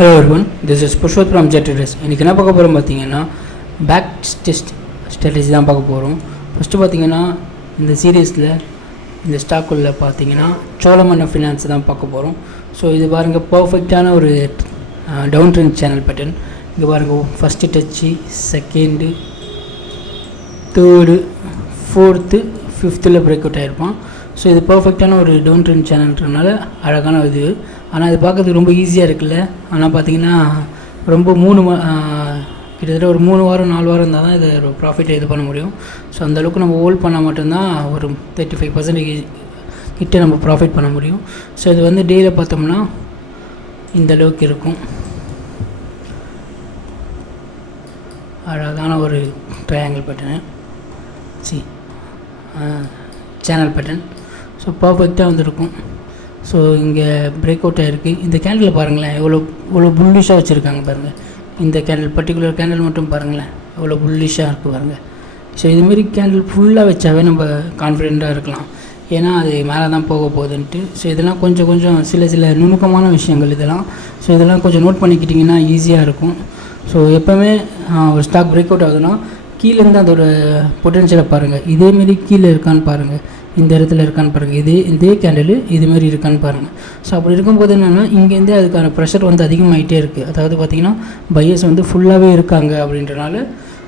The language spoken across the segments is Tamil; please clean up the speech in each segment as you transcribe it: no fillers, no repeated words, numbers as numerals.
Hello everyone, this is Purushoth from jet traders. இன்றைக்கி என்ன பார்க்க போகிறோம் பார்த்தீங்கன்னா, பேக் டெஸ்ட் ஸ்ட்ராட்டஜி தான் பார்க்க போகிறோம். ஃபஸ்ட்டு பார்த்தீங்கன்னா இந்த சீரீஸில் இந்த ஸ்டாக்குள்ள பார்த்தீங்கன்னா சோழமண்டலம் ஃபினான்ஸ் தான் பார்க்க போகிறோம். ஸோ இது பாருங்கள், பர்ஃபெக்டான ஒரு டவுன் ட்ரெண்ட் சேனல் பேட்டர்ன். இங்கே பாருங்கள், first touch, second, third, fourth, ஃபிஃப்த்தில் பிரேக் அவுட் ஆகிருப்பான். ஸோ இது பர்ஃபெக்டான ஒரு டவுன் ட்ரெண்ட் சேனல்ன்றனால அழகான இது. ஆனால் இது பார்க்கறதுக்கு ரொம்ப ஈஸியாக இருக்குல்ல. ஆனால் பார்த்தீங்கன்னா ரொம்ப கிட்டத்தட்ட ஒரு 3 வாரம் 4 வாரம் இருந்தால் தான் இதை ஒரு ப்ராஃபிட்டை இது பண்ண முடியும். ஸோ அந்தளவுக்கு நம்ம ஹோல்ட் பண்ணால் மட்டும்தான் ஒரு 35% கிட்ட நம்ம ப்ராஃபிட் பண்ண முடியும். ஸோ இது வந்து டேயில் பார்த்தோம்னா இந்த அளவுக்கு இருக்கும். அழகான ஒரு triangle pattern channel pattern. So பர்ஃபெக்டாக வந்துருக்கும். ஸோ இங்கே பிரேக் அவுட் ஆகிருக்கு. இந்த கேண்டில் பாருங்களேன், எவ்வளோ புல்லிஷாக வச்சுருக்காங்க பாருங்கள். இந்த கேண்டில், பர்டிகுலர் கேண்டில் மட்டும் பாருங்களேன், எவ்வளோ புல்லிஷாக இருக்குது பாருங்கள். ஸோ இதுமாரி கேண்டில் ஃபுல்லாக வச்சாவே நம்ம கான்ஃபிடெண்ட்டாக இருக்கலாம், ஏன்னா அது மேலே தான் போக போகுதுன்ட்டு. ஸோ இதெல்லாம் கொஞ்சம் சில நுணுக்கமான விஷயங்கள் இதெல்லாம். ஸோ இதெல்லாம் கொஞ்சம் நோட் பண்ணிக்கிட்டிங்கன்னா ஈஸியாக இருக்கும். ஸோ எப்போவுமே ஒரு ஸ்டாக் பிரேக் அவுட் ஆகுதுன்னா கீழேருந்து அதோட பொட்டென்ஷியலை பாருங்கள். இதேமாரி கீழே இருக்கான்னு பாருங்கள், இந்த இடத்துல இருக்கான்னு பாருங்கள், இதே கேண்டில் இதுமாரி இருக்கான்னு பாருங்கள். ஸோ அப்படி இருக்கும்போது என்னென்னா, இங்கேருந்தே அதுக்கான ப்ரெஷர் வந்து அதிகமாகிட்டே இருக்குது. அதாவது பார்த்திங்கன்னா பையர்ஸ் வந்து ஃபுல்லாகவே இருக்காங்க அப்படின்றனால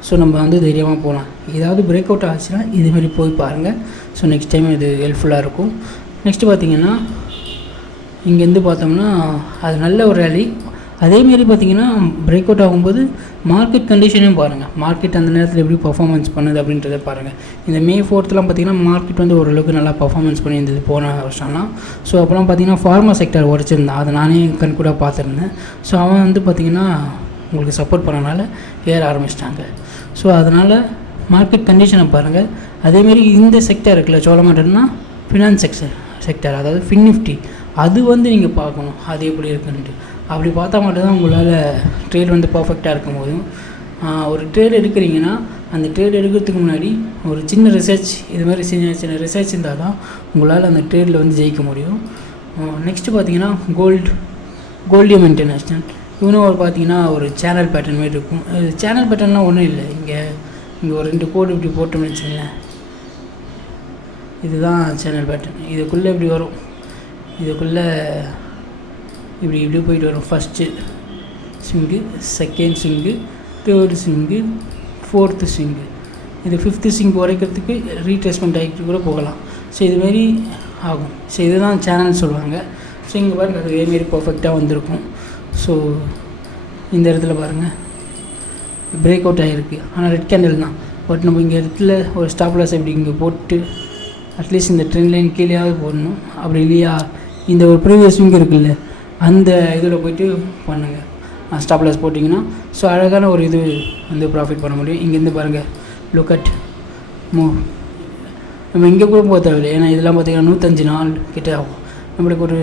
ஸோ நம்ம வந்து தைரியமாக போகலாம். ஏதாவது பிரேக் அவுட் ஆச்சுன்னா இதுமாரி போய் பாருங்கள். ஸோ நெக்ஸ்ட் டைம் இது ஹெல்ப்ஃபுல்லாக இருக்கும். நெக்ஸ்ட்டு பார்த்திங்கன்னா இங்கேருந்து பார்த்தோம்னா அது நல்ல ஒரு ரேலி. அதேமாரி பார்த்திங்கன்னா பிரேக் அவுட் ஆகும்போது மார்க்கெட் கண்டிஷனையும் பாருங்கள். மார்க்கெட் அந்த நேரத்தில் எப்படி பர்ஃபார்மன்ஸ் பண்ணுது அப்படின்றத பாருங்கள். இந்த மே 4th பார்த்திங்கன்னா மார்க்கெட் வந்து ஓரளவுக்கு நல்லா பர்ஃபார்மன்ஸ் பண்ணியிருந்தது போன வருஷம்லாம். ஸோ அப்புறம் பார்த்திங்கன்னா ஃபார்மா செக்டர் உடச்சிருந்தான், அதை நானே கண்கூட பார்த்துருந்தேன். ஸோ அவன் வந்து பார்த்திங்கன்னா உங்களுக்கு சப்போர்ட் பண்ணனால ஏற ஆரம்பிச்சிட்டாங்க. ஸோ அதனால் மார்க்கெட் கண்டிஷனை பாருங்கள். அதேமாரி இந்த செக்டர் இருக்குல்ல, சோழமண்டலம்னா ஃபினான்ஸ் செக்டர், அதாவது FinNifty, அது வந்து நீங்கள் பார்க்கணும் அது எப்படி இருக்குன்ட்டு. அப்படி பார்த்தா மட்டும்தான் உங்களால் ட்ரேட் வந்து பர்ஃபெக்டாக இருக்கும் போதும். ஒரு ட்ரேட் எடுக்கிறீங்கன்னா அந்த ட்ரேட் எடுக்கிறதுக்கு முன்னாடி ஒரு சின்ன ரிசர்ச், இது மாதிரி சின்ன ரிசர்ச் இருந்தால் தான் உங்களால் அந்த ட்ரேடில் வந்து ஜெயிக்க முடியும். நெக்ஸ்ட்டு பார்த்தீங்கன்னா கோல்டியம் இன்டர்நேஷ்னல், இவனும் ஒரு பார்த்தீங்கன்னா ஒரு சேனல் பேட்டர்ன் மாதிரி இருக்கும். சேனல் பேட்டர்ன்லாம் ஒன்றும் இல்லை. இங்கே ஒரு 2 கோடு இப்படி போட்டோம்னு வச்சுங்களேன், இதுதான் சேனல் பேட்டர்ன். இதுக்குள்ளே இப்படி வரும், இதுக்குள்ளே இப்படி போயிட்டு வரும். First swing, second swing, third swing, fourth swing, இது 5th ஸ்விங் வரைக்கிறதுக்கு ரீட்ரேஸ்மெண்ட் ஆகிட்டு கூட போகலாம். ஸோ இதுமாரி ஆகும். ஸோ இதுதான் சேனல் சொல்லுவாங்க. ஸோ இங்கே பாருங்கள், அது இதேமாரி பர்ஃபெக்டாக வந்திருக்கும். ஸோ இந்த இடத்துல பாருங்கள் பிரேக் அவுட் ஆகிருக்கு, ஆனால் ரெட் கேண்டில் தான். பட் நம்ம இங்கே இடத்துல ஒரு ஸ்டாப் லாஸ் இப்படி இங்கே போட்டு அட்லீஸ்ட் இந்த ட்ரெண்ட் லைன் கீழேயாவது போடணும். அப்படி இல்லையா, இந்த ஒரு ப்ரீவியஸ் ஸ்விங் இருக்குல்ல, அந்த இதில் போய்ட்டு பண்ணுங்கள், ஸ்டாப் லாஸ் போட்டிங்கன்னா. ஸோ அழகான ஒரு இது வந்து ப்ராஃபிட் பண்ண முடியும். இங்கேருந்து பாருங்கள், லுக் அட் மூவ். நம்ம இங்கே கூட போக தேவையில்லை, ஏன்னா இதெல்லாம் பார்த்திங்கன்னா 105 நாள் கிட்ட ஆகும். நம்மளுக்கு ஒரு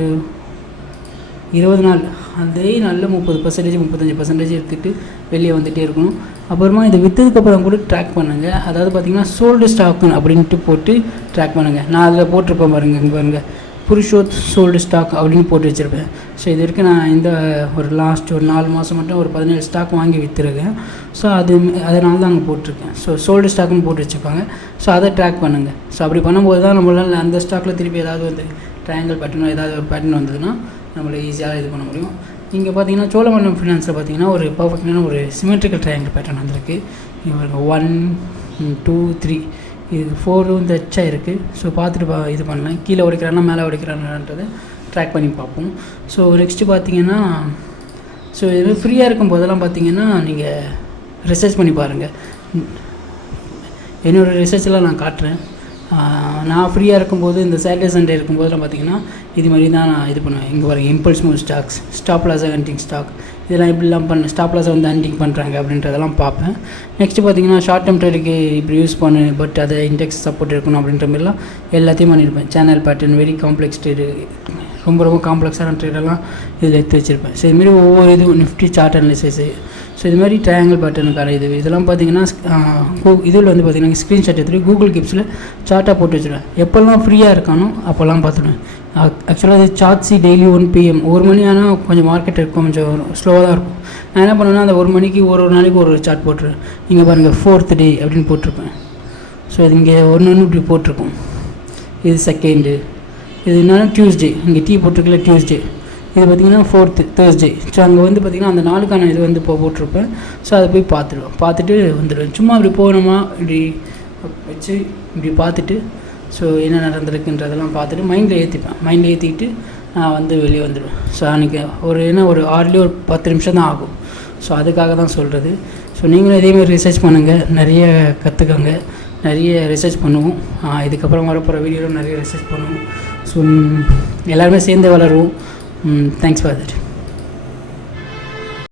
20 நாள், அதே நாளில் 30%, 35% எடுத்துகிட்டு வெளியே வந்துகிட்டே இருக்கணும். அப்புறமா இதை விற்றதுக்கப்புறம் கூட ட்ராக் பண்ணுங்கள். அதாவது பார்த்திங்கன்னா சோல்டு ஸ்டாக்குன்னு அப்படின்ட்டு போட்டு ட்ராக் பண்ணுங்கள். நான் அதில் போட்டிருப்பேன் பாருங்கள், இங்கே பாருங்கள், புருஷோத் சோல்டு ஸ்டாக் அப்படின்னு போட்டு வச்சுருப்பேன். ஸோ இது வரைக்கும் நான் இந்த ஒரு லாஸ்ட் ஒரு 4 மாதம் மட்டும் ஒரு 17 ஸ்டாக் வாங்கி விற்றுருக்கேன். ஸோ அதனால தான் அங்கே போட்டிருக்கேன். ஸோ சோல்டு ஸ்டாக்குன்னு போட்டு வச்சுருப்பாங்க. ஸோ அதை ட்ராக் பண்ணுங்கள். ஸோ அப்படி பண்ணும்போது தான் நம்மளால் அந்த ஸ்டாக்கில் திருப்பி ஏதாவது வந்து ட்ரையாங்கிள் பேட்டர்னோ ஏதாவது ஒரு பேட்டர்ன் வந்ததுன்னா நம்மளை ஈஸியாக இது பண்ண முடியும். இங்கே பார்த்தீங்கன்னா சோழமண்டலம் ஃபினான்ஸில் பார்த்தீங்கன்னா ஒரு பர்ஃபெக்டான ஒரு சிமெட்ரிக்கல் ட்ரையாங்கிள் பேட்டர்ன் வந்திருக்கு. இங்கே 1 2 3 இது 4 தச்சாக இருக்குது. ஸோ பார்த்துட்டு இது பண்ணலாம், கீழே உடைக்கிறானா மேலே உடைக்கிறானான்றதை ட்ராக் பண்ணி பார்ப்போம். ஸோ நெக்ஸ்ட்டு பார்த்தீங்கன்னா, ஸோ இது ஃப்ரீயாக இருக்கும் போதெல்லாம் பார்த்தீங்கன்னா நீங்கள் ரிசர்ச் பண்ணி பாருங்கள். என்னோடய ரிசர்ச்செலாம் நான் காட்டுறேன். நான் ஃப்ரீயாக இருக்கும்போது இந்த சாட்டர்டே சண்டே இருக்கும்போதெல்லாம் பார்த்தீங்கன்னா இது மாதிரி தான் நான் இது பண்ணுவேன். இங்கே பாருங்கள், impulse move stocks, stop loss hunting stock, இதெல்லாம் இப்படிலாம் ஸ்டாப் லாஸை வந்து ஹண்டிங் பண்ணுறாங்க அப்படின்றதெல்லாம் பார்ப்பேன். நெக்ஸ்ட்டு பார்த்தீங்கன்னா ஷார்ட் டேர்ம் ட்ரேடுக்கு இப்படி யூஸ் பண்ணு, பட் அதை இண்டெக்ஸ் சப்போர்ட் இருக்கணும் அப்படின்ற மாதிரிலாம் எல்லாத்தையும் பண்ணியிருப்பேன். Channel pattern, very complex trade, ரொம்ப காம்ப்ளெக்ஸான ட்ரேடெல்லாம் இதில் எடுத்து வச்சுருப்பேன். ஸோ இதுமாரி ஒவ்வொரு இதுவும் நிஃப்டி சார்ட் அனலைசிஸு, ஸோ இது மாதிரி ட்ரையாங்கிள் பேட்டர்னுக்கான இதெல்லாம் பார்த்தீங்கன்னா இதில் வந்து பார்த்தீங்கன்னா ஸ்க்ரீன்ஷாட் எடுத்துகிட்டு கூகுள் கிப்ஸில் சார்ட்டாக போட்டு வச்சுருவேன். எப்போல்லாம் ஃப்ரீயாக இருக்கானோ அப்போல்லாம் பார்த்துடுவேன். ஆக்சுவலாக இது சார்ட்ஸி டெய்லி 1 PM 1 மணி ஆனால் கொஞ்சம் மார்க்கெட் இருக்கும், கொஞ்சம் ஸ்லோவாக தான் இருக்கும். நான் என்ன பண்ணுவேன்னா அந்த 1 மணிக்கு ஒரு நாளைக்கு ஒரு சார்ட் போட்டுருவேன். இங்கே பாருங்கள் 4th day அப்படின்னு போட்டிருப்பேன். ஸோ இது இங்கே ஒன்று இப்படி போட்டிருக்கும். இது செகண்டு, இது என்னன்னா டியூஸ்டே, இங்கே டீ போட்டிருக்கல டியூஸ்டே. இது பார்த்திங்கன்னா 4th Thursday. ஸோ அங்கே வந்து பார்த்திங்கன்னா அந்த நாளுக்கான இது வந்து போட்டிருப்பேன். ஸோ அதை போய் பார்த்துட்டு வந்துடுவேன். சும்மா இப்படி போகணுமா இப்படி வச்சு இப்படி பார்த்துட்டு ஸோ என்ன நடந்திருக்குன்றதெல்லாம் பார்த்துட்டு மைண்டில் ஏற்றிக்கிட்டு நான் வந்து வெளியே வந்துடுவேன். ஸோ அன்றைக்கி ஒரு 10 நிமிஷம் தான் ஆகும். ஸோ அதுக்காக தான் சொல்கிறது. ஸோ நீங்களும் இதேமாதிரி ரிசர்ச் பண்ணுங்கள், நிறைய கற்றுக்கங்க, நிறைய ரிசர்ச் பண்ணுவோம். இதுக்கப்புறம் வரப்போகிற வீடியோவில் நிறைய ரிசர்ச் பண்ணுவோம். ஸோ எல்லாருமே சேர்ந்து வளருவோம். Thanks for that.